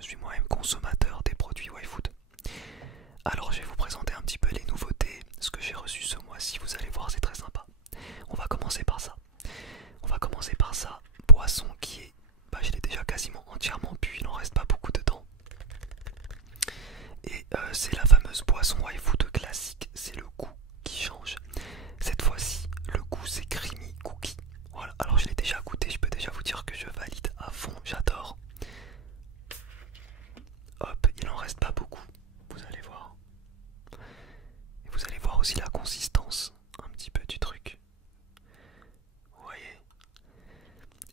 je suis moi-même consommateur des produits YFood. Alors je vais vous présenter un petit peu les nouveautés, ce que j'ai reçu ce mois-ci, vous allez voir c'est très sympa. On va commencer par ça. On va commencer par ça, boisson qui est, je l'ai déjà quasiment entièrement bu, il n'en reste pas beaucoup dedans. Et c'est la fameuse boisson YFood classique, c'est le goût qui change. Cette fois-ci, le goût c'est creamy cookie. Voilà, alors je l'ai déjà goûté, je peux déjà vous dire que je valide à fond, j'adore. Hop, il en reste pas beaucoup, vous allez voir. Et vous allez voir aussi la consistance, un petit peu du truc. Vous voyez?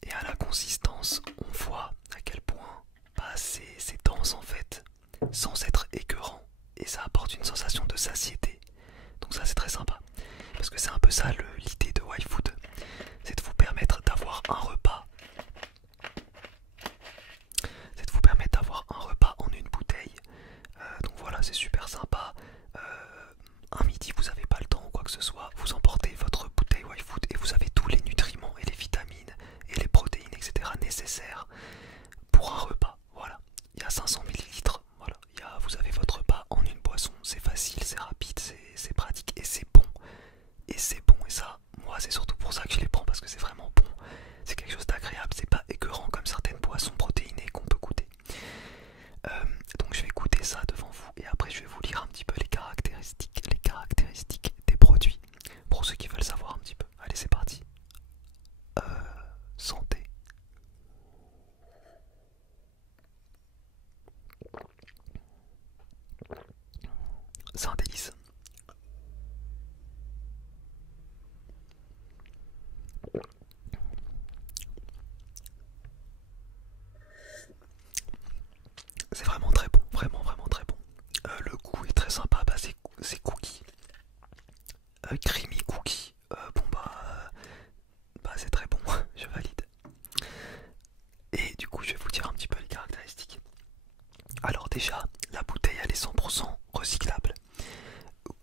Et à la consistance, on voit à quel point c'est dense en fait, sans être écœurant. Et ça apporte une sensation de satiété. Donc ça c'est très sympa. Parce que c'est un peu ça l'idée de YFood. C'est de vous permettre d'avoir un repas. C'est de vous permettre d'avoir un repas en une bouteille. Donc voilà, c'est super sympa. Un midi, vous n'avez pas le temps ou quoi que ce soit, vous emportez votre bouteille YFood et vous avez tous les nutriments et les vitamines et les protéines, etc. nécessaires pour un repas. Voilà, il y a 500 millilitres. Voilà, vous avez votre repas en une boisson. C'est facile, c'est rapide, c'est pratique et c'est bon. Et c'est bon, et ça, moi, c'est surtout pour ça que je les prends parce que c'est vraiment bon. C'est quelque chose d'agréable, c'est pas écœurant comme certaines boissons protéinées qu'on peut goûter. Donc je vais goûter ça devant vous et après je vais vous lire un petit peu les caractéristiques des produits pour ceux qui veulent savoir un petit peu. Allez, c'est parti. Santé. C'est un délice. C'est vraiment très bon, vraiment très bon. Le goût est très sympa, c'est cookies. Creamy cookie. C'est très bon, je valide. Et du coup je vais vous dire un petit peu les caractéristiques. Alors déjà, la bouteille elle est 100% recyclable.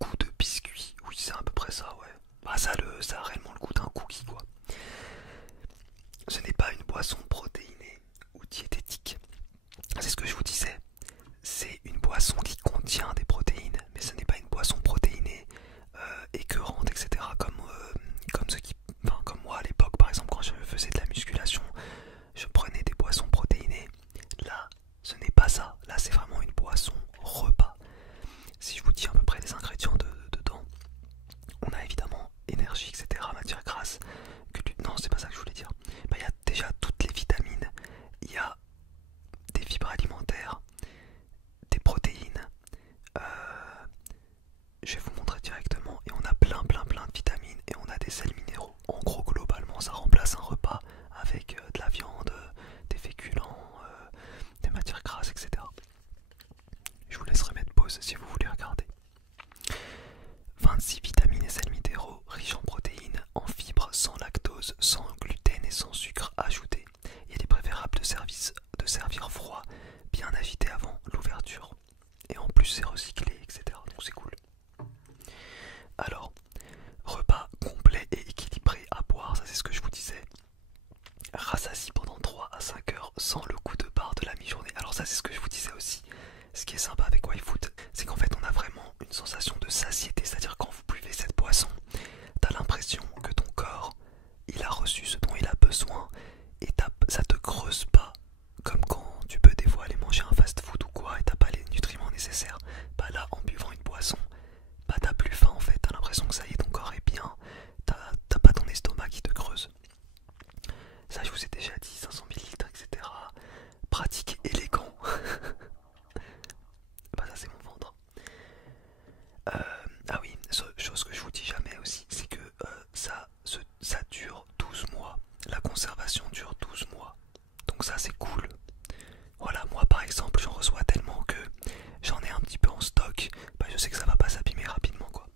Goût de biscuit, oui c'est à peu près ça, ouais. Ça a réellement le goût d'un cookie quoi. Ce n'est pas une boisson protéinée ou diététique. C'est ce que je vous disais. C'est une boisson qui contient des protéines, mais ce n'est pas une boisson protéinée écœurante, etc. Comme moi à l'époque, par exemple, quand je faisais de la musculation, je prenais des boissons protéinées. Là, ce n'est pas ça. Là, c'est vraiment une boisson repas. Si je vous dis à peu près les ingrédients dedans, on a évidemment énergie, etc., matière grasse. Non, c'est pas ça que je voulais dire. Il y a déjà toutes les vitamines, il y a des fibres alimentaires, des protéines. Je vais vous montrer directement. Et on a plein de vitamines et on a des sels minéraux. En gros, globalement, ça remplace un repas avec de la viande, des féculents, des matières grasses, etc. Je vous laisserai mettre pause si vous voulez regarder. 26 vitamines et sels minéraux riches en protéines, en fibres, sans lactose, sans gluten et sans sucre ajouté. Il est préférable de servir froid, bien agité avant l'ouverture. Et en plus c'est recyclé, etc. Donc c'est cool. Alors, repas complet et équilibré à boire, ça c'est ce que je vous disais. Rassasie pendant 3 à 5 heures sans le coup de barre de la mi-journée. Alors ça c'est ce que je vous disais aussi. Ce qui est sympa avec YFood, c'est qu'en fait on a vraiment une sensation de satiété. C'est-à-dire quand vous buvez cette boisson, t'as l'impression que ton corps, il a reçu ce dont il a besoin. Et ça te creuse pas. Comme quand tu peux des fois aller manger un fast-food ou quoi et t'as pas les nutriments nécessaires. Là, en buvant une boisson, t'as plus faim en fait. T'as l'impression que ça y est, ton corps est bien. T'as pas ton estomac qui te creuse. Ça, je vous ai déjà dit, 500 millilitres, etc. Pratique, élégant. Ça, c'est mon ventre. Ah oui, chose que je vous dis jamais aussi, c'est que ça dure 12 mois. La conservation dure 12 mois. Donc ça, c'est cool. Voilà, moi par exemple, j'en reçois tellement que j'en ai un petit peu en stock. Je sais que ça va pas s'abîmer rapidement quoi.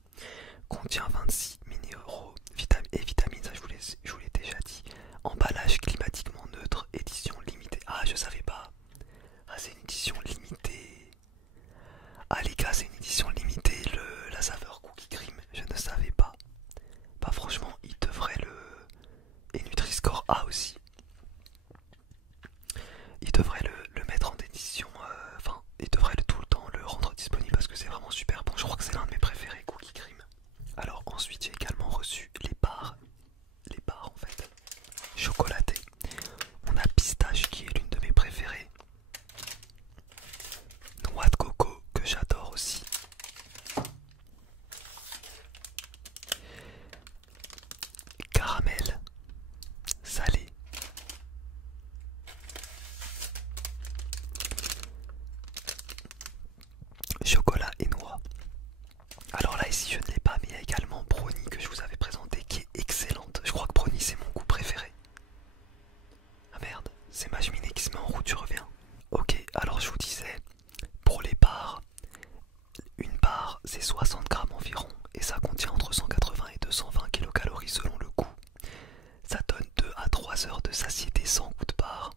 Contient 26 minéraux et vitamines, ça je vous l'ai déjà dit. Emballage climatiquement neutre, édition limitée. Ah, je savais pas. Ah, c'est une édition limitée. Ah les gars, c'est une édition limitée, la saveur cookie cream, je ne savais pas. Franchement, il devrait et Nutri-Score A aussi. Il devrait le mettre en édition tu reviens. Ok, alors je vous disais, pour les barres, une barre c'est 60 grammes environ et ça contient entre 180 et 220 kilocalories selon le goût. Ça donne 2 à 3 heures de satiété sans goût de barre.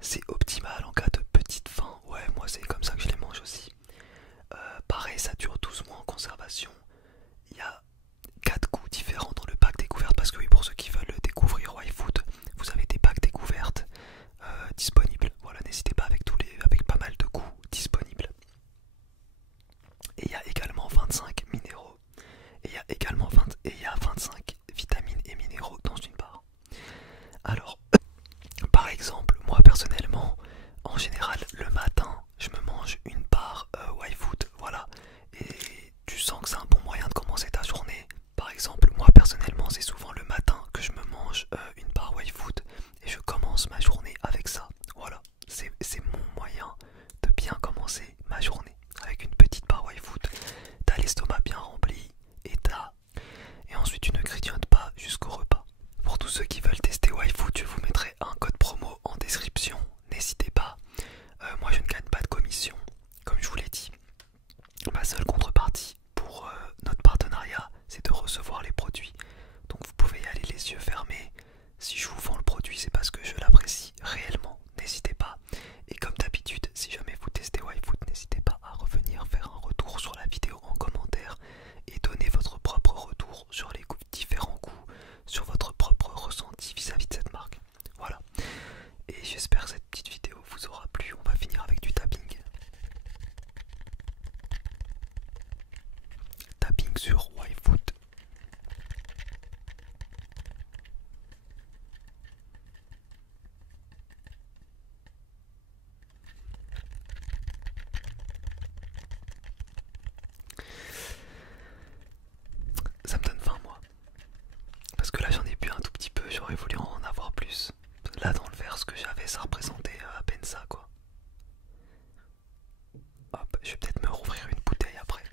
C'est optimal en cas de petite faim. Ouais, moi c'est comme ça que je les mange aussi. Pareil, ça dure 12 mois en conservation. Il y a 4 goûts différents dans le pack découverte parce que oui, pour ceux qui veulent découvrir YFood, vous avez des packs découvertes disponibles. Voilà, n'hésitez pas avec pas mal de goûts disponibles. Et il y a également 25 minéraux. Et il y a 25 vitamines et minéraux dans une barre. Alors, par exemple, moi personnellement, en général, le matin, je me mange une barre YFood, voilà. Et tu sens que c'est un bon moyen de commencer ta journée. Par exemple, moi personnellement, c'est souvent le matin que je me mange une barre YFood et je commence ma journée avec ça. Voilà, c'est mon moyen de bien commencer ma journée avec une petite barre YFood. T'as l'estomac bien rempli et ensuite tu ne grignotes pas jusqu'au repas. Pour tous ceux qui veulent tester YFood, je vous mettrai un code promo en description. N'hésitez pas. Moi, je ne gagne pas de commission, comme je vous l'ai dit. Ma seule contrepartie pour notre partenariat, c'est de recevoir les produits. Donc vous pouvez y aller les yeux fermés. Si je vous vends le produit, c'est parce que je l'apprécie réellement. N'hésitez pas. Et comme d'habitude, si jamais vous testez YFood, n'hésitez pas à revenir faire un retour sur la vidéo en commentaire et donner votre propre retour sur les différents goûts, sur votre propre ressenti vis-à-vis de cette marque. Voilà. Et j'espère que cette petite vidéo vous aura plu. On va finir avec du tapping. Tapping sur YFood. Ça me donne faim, moi. Parce que là j'en ai bu un tout petit peu, j'aurais voulu en avoir plus. Là dans le verre, ce que j'avais, ça représentait à peine ça, quoi. Hop, je vais peut-être me rouvrir une bouteille après.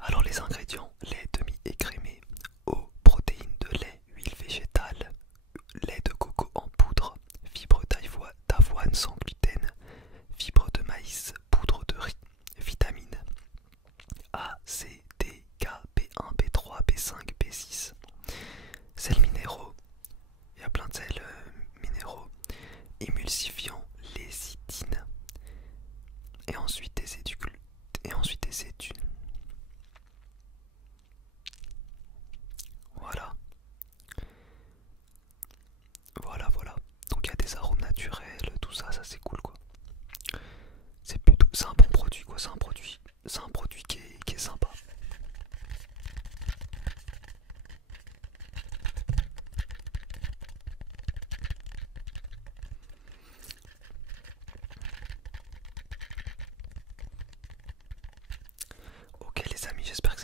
Alors les ingrédients: lait demi-écrémé, eau, protéines de lait, huile végétale, lait de coco en poudre, fibres d'avoine sans gluten, fibres de maïs, poudre de riz, vitamines A, C, D, K, B1, B3, B5, B6, sels minéraux, il y a plein de sels minéraux, émulsifiants, lécithine, et ensuite des édules, et ensuite des études. Voilà. Voilà. Donc il y a des arômes naturels, tout ça, ça c'est cool quoi. C'est un bon produit quoi, c'est un produit qui est sympa. Ok les amis, j'espère